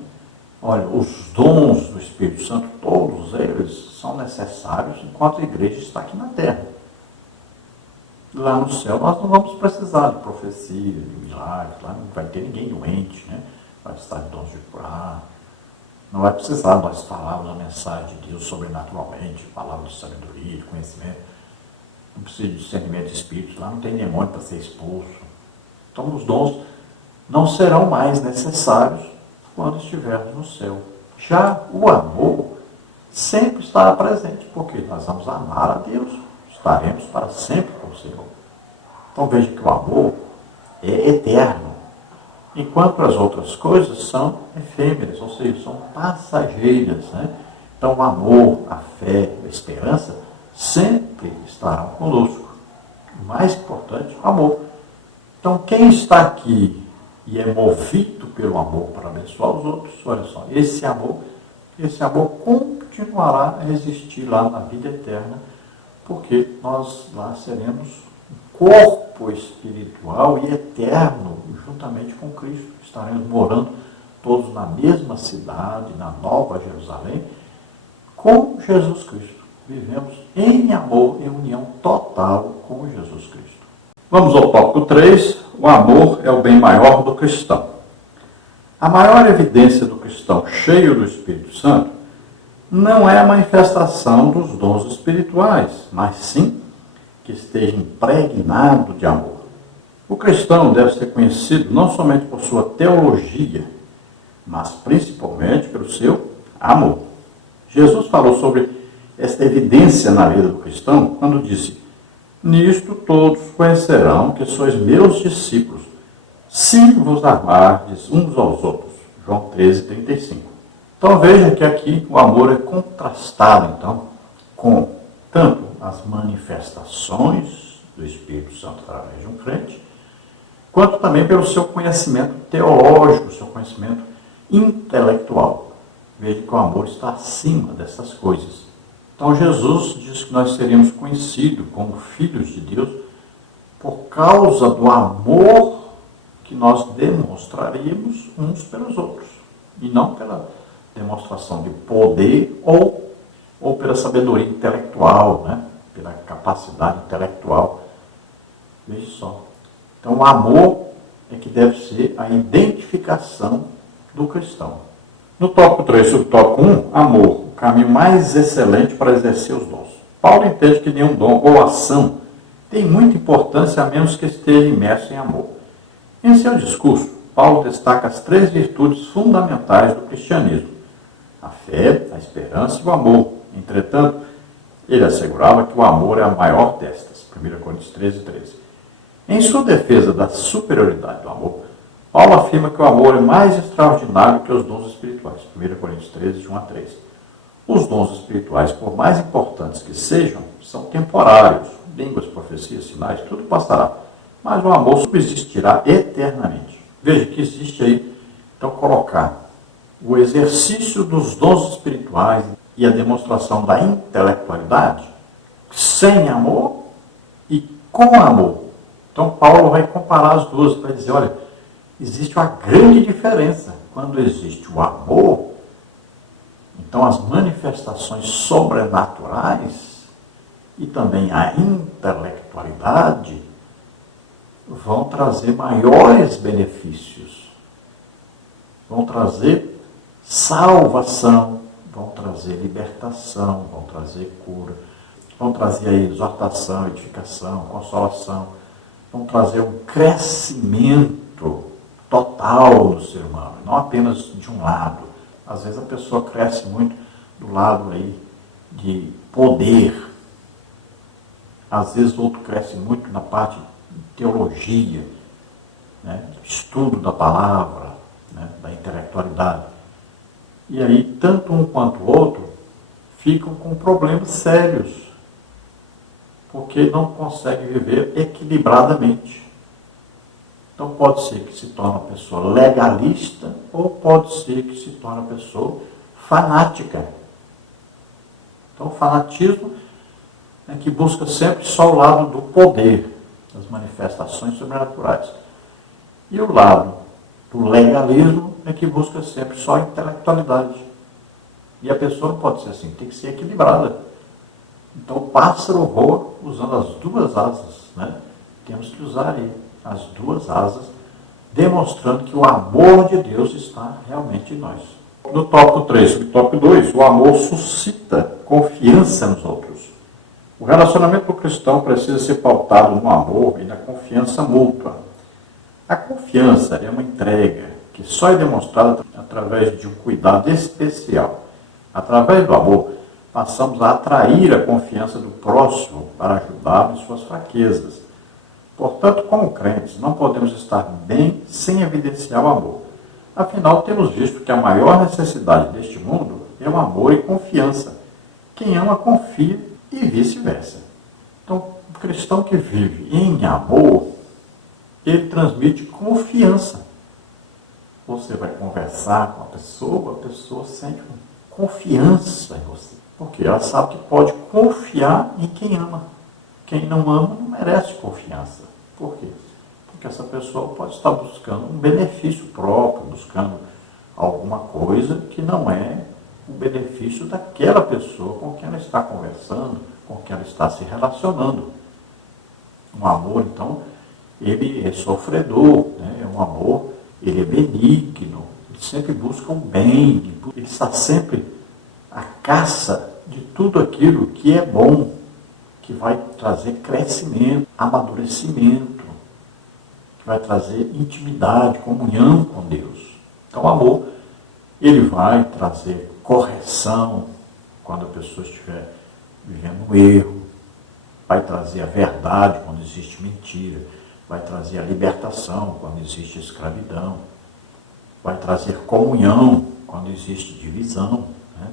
Olha, os dons do Espírito Santo, todos eles são necessários enquanto a igreja está aqui na terra. Lá no céu nós não vamos precisar de profecia, de milagres, lá não vai ter ninguém doente, né? Vai estar de dons de curar. Não vai precisar nós falarmos a mensagem de Deus sobrenaturalmente, palavras de sabedoria, de conhecimento. Não precisa de discernimento de espíritos, lá não tem demônio para ser expulso. Então os dons não serão mais necessários quando estivermos no céu. Já o amor sempre estará presente, porque nós vamos amar a Deus, estaremos para sempre com o Senhor. Então veja que o amor é eterno, enquanto as outras coisas são efêmeras, ou seja, são passageiras, né? Então o amor, a fé, a esperança sempre estarão conosco. O mais importante, o amor. Então quem está aqui e é movido pelo amor para abençoar os outros, olha só, esse amor continuará a existir lá na vida eterna, porque nós lá seremos um corpo espiritual e eterno, juntamente com Cristo. Estaremos morando todos na mesma cidade, na Nova Jerusalém, com Jesus Cristo. Vivemos em amor, em união total com Jesus Cristo. Vamos ao tópico 3. O amor é o bem maior do cristão. A maior evidência do cristão cheio do Espírito Santo não é a manifestação dos dons espirituais, mas sim que esteja impregnado de amor. O cristão deve ser conhecido não somente por sua teologia, mas principalmente pelo seu amor. Jesus falou sobre esta evidência na vida do cristão quando disse: nisto todos conhecerão que sois meus discípulos, se vos amardes uns aos outros. João 13, 35. Então veja que aqui o amor é contrastado, então, com tanto as manifestações do Espírito Santo através de um crente, quanto também pelo seu conhecimento teológico, seu conhecimento intelectual. Veja que o amor está acima dessas coisas. Então Jesus diz que nós seríamos conhecidos como filhos de Deus por causa do amor que nós demonstraríamos uns pelos outros, e não pela demonstração de poder ou pela sabedoria intelectual, né? Pela capacidade intelectual. Veja só. Então o amor é que deve ser a identificação do cristão. No tópico 3, subtópico 1, amor, o caminho mais excelente para exercer os dons. Paulo entende que nenhum dom ou ação tem muita importância a menos que esteja imerso em amor. Em seu discurso, Paulo destaca as 3 virtudes fundamentais do cristianismo: a fé, a esperança e o amor. Entretanto, ele assegurava que o amor é a maior destas. 1 Coríntios 13, 13. Em sua defesa da superioridade do amor, Paulo afirma que o amor é mais extraordinário que os dons espirituais. 1 Coríntios 13, de 1 a 3. Os dons espirituais, por mais importantes que sejam, são temporários. Línguas, profecias, sinais, tudo passará. mas o amor subsistirá eternamente. Veja que existe aí, então, colocar o exercício dos dons espirituais e a demonstração da intelectualidade sem amor e com amor. Então, Paulo vai comparar as duas para dizer, olha, existe uma grande diferença. Quando existe o amor, então as manifestações sobrenaturais e também a intelectualidade vão trazer maiores benefícios, vão trazer salvação, vão trazer libertação, vão trazer cura, vão trazer aí exortação, edificação, consolação, vão trazer um crescimento total do ser humano, não apenas de um lado. Às vezes a pessoa cresce muito do lado aí de poder, às vezes o outro cresce muito na parte de teologia, né? Estudo da palavra, né? Da intelectualidade. E aí, tanto um quanto o outro ficam com problemas sérios, porque não conseguem viver equilibradamente. Então, pode ser que se torne uma pessoa legalista, ou pode ser que se torne uma pessoa fanática. Então, o fanatismo é que busca sempre só o lado do poder, das manifestações sobrenaturais. E o lado do legalismo é que busca sempre só a intelectualidade. E a pessoa não pode ser assim, tem que ser equilibrada. Então o pássaro voa usando as duas asas, né? Temos que usar aí as duas asas, demonstrando que o amor de Deus está realmente em nós. No tópico 3, subtópico 2, o amor suscita confiança nos outros. O relacionamento do cristão precisa ser pautado no amor e na confiança mútua. A confiança é uma entrega que só é demonstrada através de um cuidado especial. Através do amor, passamos a atrair a confiança do próximo para ajudá-lo em suas fraquezas. Portanto, como crentes, não podemos estar bem sem evidenciar o amor. Afinal, temos visto que a maior necessidade deste mundo é o amor e confiança. Quem ama, confia e vice-versa. Então, o cristão que vive em amor, ele transmite confiança. Você vai conversar com a pessoa sente confiança em você. Porque ela sabe que pode confiar em quem ama. Quem não ama não merece confiança. Por quê? Porque essa pessoa pode estar buscando um benefício próprio, buscando alguma coisa que não é o benefício daquela pessoa com quem ela está conversando, com quem ela está se relacionando. Um amor, então, ele é sofredor, né? Um amor, ele é benigno, ele sempre busca um bem, ele está sempre à caça de tudo aquilo que é bom, que vai trazer crescimento, amadurecimento, que vai trazer intimidade, comunhão com Deus. Então, o amor, ele vai trazer correção quando a pessoa estiver vivendo um erro, vai trazer a verdade quando existe mentira, vai trazer a libertação quando existe escravidão, vai trazer comunhão quando existe divisão, né?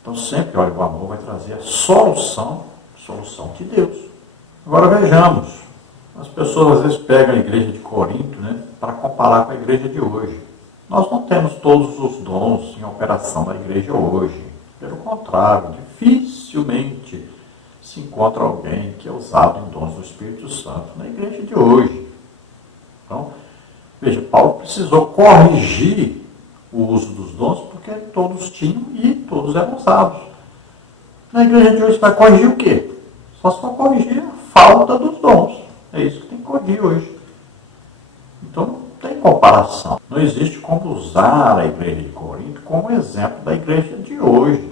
Então sempre, olha, o amor vai trazer a solução de Deus. Agora vejamos, as pessoas às vezes pegam a igreja de Corinto, né, para comparar com a igreja de hoje. Nós não temos todos os dons em operação na igreja hoje. Pelo contrário, dificilmente se encontra alguém que é usado em dons do Espírito Santo na igreja de hoje. Então, veja, Paulo precisou corrigir o uso dos dons porque todos tinham e todos eram usados. Na igreja de hoje você vai corrigir o quê? Só se for corrigir a falta dos dons. É isso que tem que corrigir hoje. Então, não tem comparação. Não existe como usar a igreja de Corinto como exemplo da igreja de hoje.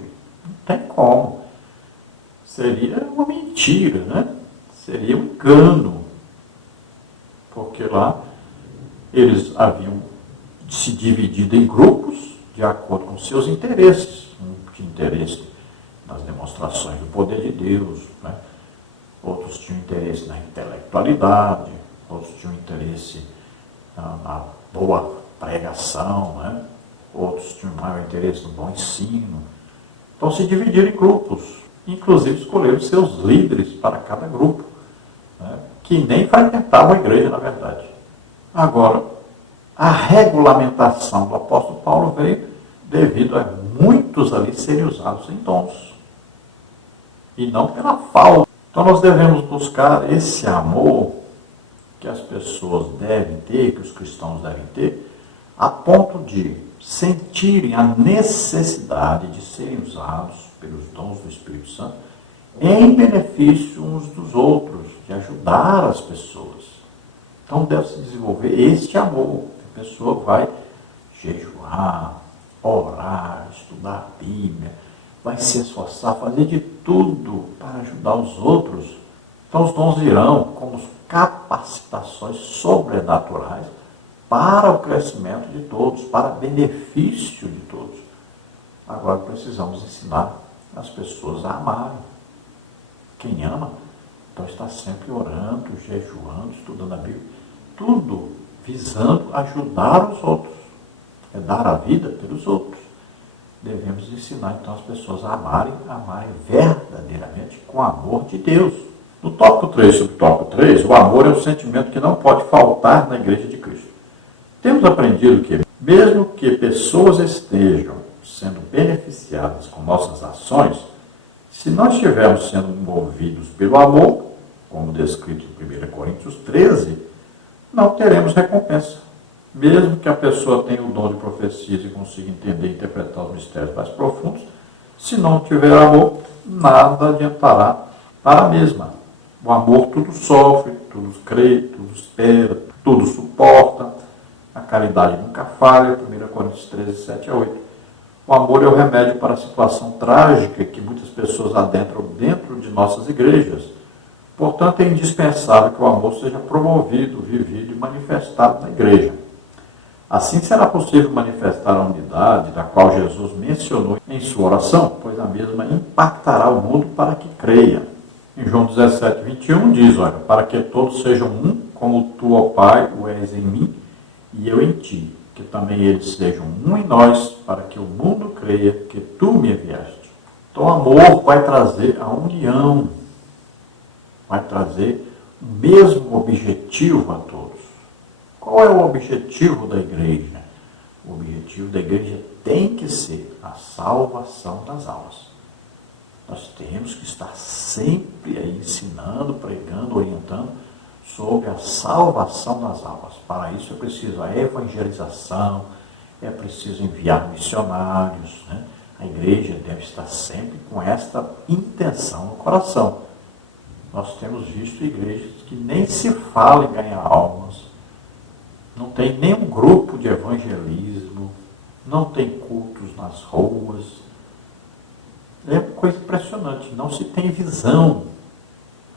Não tem como. Seria uma mentira, né? Seria um engano. Porque lá eles haviam se dividido em grupos de acordo com seus interesses. Um tinha interesse nas demonstrações do poder de Deus, né? Outros tinham interesse na intelectualidade, outros tinham interesse na boa pregação, né? Outros tinham maior interesse no bom ensino. Então se dividiram em grupos, inclusive escolheram seus líderes para cada grupo, né? que nem frequentava uma igreja, na verdade. Agora, a regulamentação do apóstolo Paulo veio devido a muitos ali serem usados em dons, e não pela falta. Então nós devemos buscar esse amor que as pessoas devem ter, que os cristãos devem ter, a ponto de sentirem a necessidade de serem usados pelos dons do Espírito Santo em benefício uns dos outros, de ajudar as pessoas. Então deve-se desenvolver este amor. A pessoa vai jejuar, orar, estudar a Bíblia, vai se esforçar, fazer de tudo para ajudar os outros. Então os dons virão como capacitações sobrenaturais para o crescimento de todos, para benefício de todos. Agora precisamos ensinar as pessoas a amarem. Quem ama, então está sempre orando, jejuando, estudando a Bíblia, tudo visando ajudar os outros, é dar a vida pelos outros. Devemos ensinar então as pessoas a amarem verdadeiramente com o amor de Deus. No tópico 3, subtópico 3, o amor é um sentimento que não pode faltar na Igreja de Cristo. Temos aprendido que, mesmo que pessoas estejam sendo beneficiadas com nossas ações, se nós estivermos sendo movidos pelo amor, como descrito em 1 Coríntios 13, não teremos recompensa. Mesmo que a pessoa tenha o dom de profecia e consiga entender e interpretar os mistérios mais profundos, se não tiver amor, nada adiantará para a mesma. O amor tudo sofre, tudo crê, tudo espera, tudo suporta. A caridade nunca falha, 1 Coríntios 13, 7 a 8. O amor é o remédio para a situação trágica que muitas pessoas adentram dentro de nossas igrejas. Portanto, é indispensável que o amor seja promovido, vivido e manifestado na igreja. Assim será possível manifestar a unidade da qual Jesus mencionou em sua oração, pois a mesma impactará o mundo para que creia. Em João 17, 21 diz, olha, para que todos sejam um, como tu, ó Pai, o és em mim e eu em ti, que também eles sejam um em nós, para que o mundo creia que tu me enviaste. Então o amor vai trazer a união, vai trazer o mesmo objetivo a todos. Qual é o objetivo da igreja? O objetivo da igreja tem que ser a salvação das almas. Nós temos que estar sempre aí ensinando, pregando, orientando sobre a salvação das almas. Para isso é preciso a evangelização, é preciso enviar missionários, né? A igreja deve estar sempre com esta intenção no coração. Nós temos visto igrejas que nem se fala em ganhar almas, não tem nenhum grupo de evangelismo, não tem cultos nas ruas. É uma coisa impressionante, não se tem visão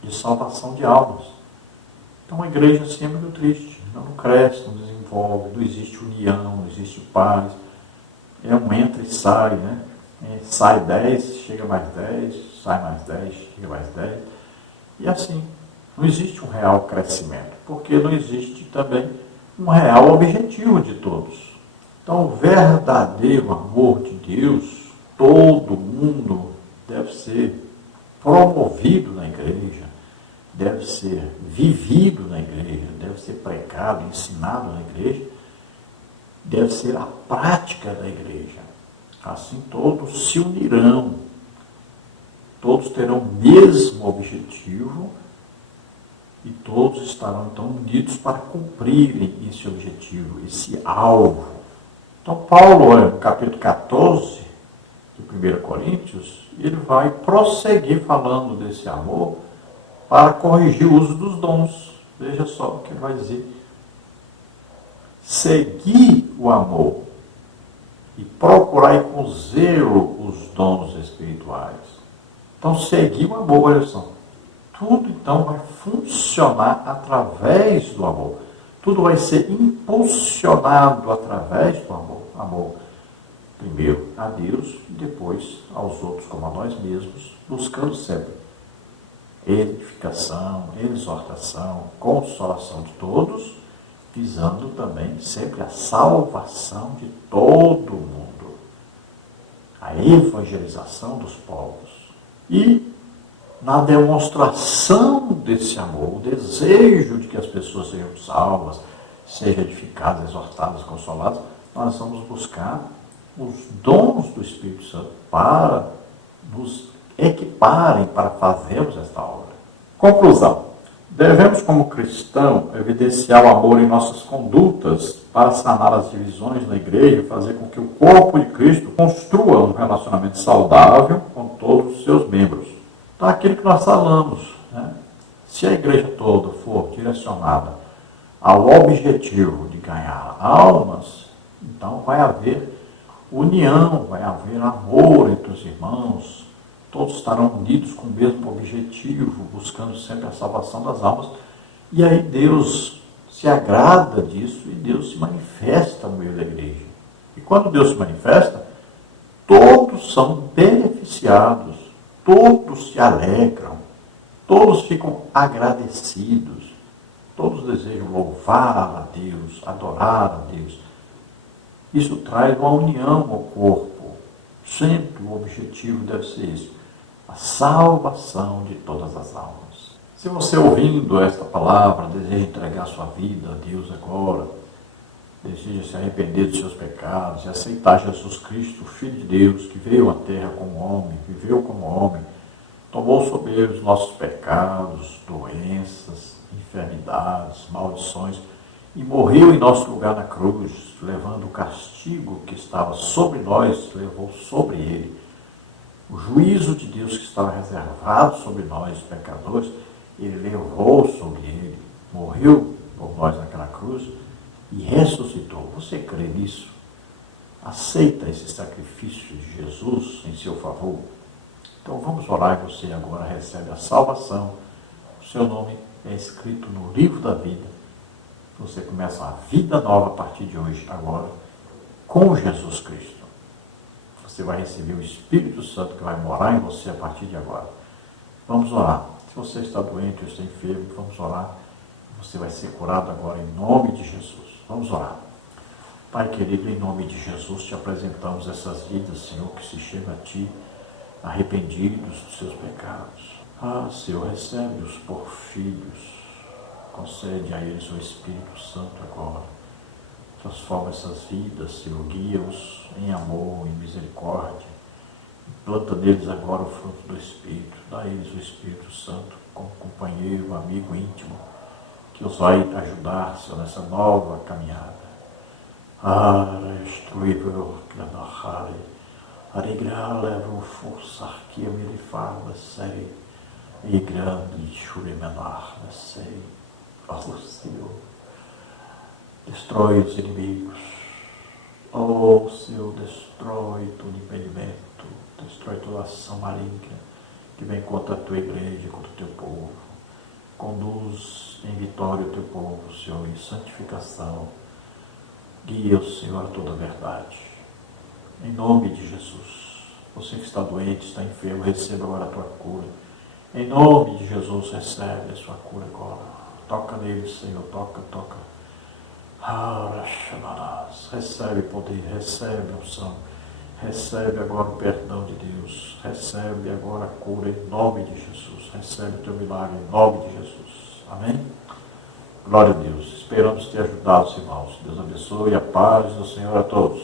de salvação de almas. Então a igreja assim é muito triste, não cresce, não desenvolve, não existe união, não existe paz. É um entra e sai, né? Sai 10, chega mais 10, sai mais 10, chega mais 10. E assim, não existe um real crescimento, porque não existe também um real objetivo de todos. Então, o verdadeiro amor de Deus, todo mundo deve ser promovido na igreja, deve ser vivido na igreja, deve ser pregado, ensinado na igreja, deve ser a prática da igreja. Assim todos se unirão, todos terão o mesmo objetivo e todos estarão então unidos para cumprirem esse objetivo, esse alvo. Então Paulo, no capítulo 14 de 1 Coríntios, ele vai prosseguir falando desse amor para corrigir o uso dos dons. Veja só o que ele vai dizer. Seguir o amor e procurar com zelo os dons espirituais. Então, seguir o amor, olha só. Tudo, então, vai funcionar através do amor. Tudo vai ser impulsionado através do amor. Amor, primeiro a Deus e depois aos outros, como a nós mesmos, buscando sempre edificação, exortação, consolação de todos, visando também sempre a salvação de todo mundo, a evangelização dos povos. E na demonstração desse amor, o desejo de que as pessoas sejam salvas, sejam edificadas, exortadas, consoladas, nós vamos buscar os dons do Espírito Santo para nos equiparem para fazermos esta obra. Conclusão. Devemos, como cristão, evidenciar o amor em nossas condutas para sanar as divisões na igreja e fazer com que o corpo de Cristo construa um relacionamento saudável com todos os seus membros. Então, aquilo que nós falamos, né? Se a igreja toda for direcionada ao objetivo de ganhar almas, então vai haver união, vai haver amor entre os irmãos, todos estarão unidos com o mesmo objetivo, buscando sempre a salvação das almas, e aí Deus se agrada disso e Deus se manifesta no meio da igreja. E quando Deus se manifesta, todos são beneficiados, todos se alegram, todos ficam agradecidos, todos desejam louvar a Deus, adorar a Deus. Isso traz uma união ao corpo. Sempre o objetivo deve ser isso: a salvação de todas as almas. Se você, ouvindo esta palavra, deseja entregar sua vida a Deus agora, deseja se arrepender dos seus pecados e aceitar Jesus Cristo, Filho de Deus, que veio à terra como homem, viveu como homem, tomou sobre ele os nossos pecados, doenças, enfermidades, maldições, e morreu em nosso lugar na cruz, levando o castigo que estava sobre nós, levou sobre ele. O juízo de Deus que estava reservado sobre nós, pecadores, ele levou sobre ele, morreu por nós naquela cruz e ressuscitou. Você crê nisso? Aceita esse sacrifício de Jesus em seu favor? Então vamos orar e você agora recebe a salvação. O seu nome é escrito no livro da vida. Você começa uma vida nova a partir de hoje, agora, com Jesus Cristo. Você vai receber o Espírito Santo que vai morar em você a partir de agora. Vamos orar. Se você está doente ou está enfermo, vamos orar. Você vai ser curado agora em nome de Jesus. Vamos orar. Pai querido, em nome de Jesus, te apresentamos essas vidas, Senhor, que se chegam a Ti, arrependidos dos seus pecados. Ah, Senhor, recebe-os por filhos. Concede a eles o Espírito Santo agora. Transforma essas vidas, Senhor, guia-os em amor, em misericórdia. Planta neles agora o fruto do Espírito. Dá a eles o Espírito Santo como companheiro, amigo íntimo, que os vai ajudar, Senhor, nessa nova caminhada. Instruível, Granahari, Arigralevo, força, que eu me fala, sei, e grande, Shurimenar, sei. Oh, Senhor, destrói os inimigos. Oh, Senhor, destrói todo impedimento, destrói toda ação maligna que vem contra a tua igreja, contra o teu povo. Conduz em vitória o teu povo, Senhor, em santificação. Guia o Senhor a toda a verdade. Em nome de Jesus. Você que está doente, está enfermo, receba agora a tua cura. Em nome de Jesus, recebe a sua cura agora. Toca nele, Senhor, toca. Recebe poder, recebe unção, recebe agora o perdão de Deus, recebe agora a cura em nome de Jesus, recebe o teu milagre em nome de Jesus. Amém? Glória a Deus. Esperamos ter ajudado os irmãos. Deus abençoe e a paz do Senhor a todos.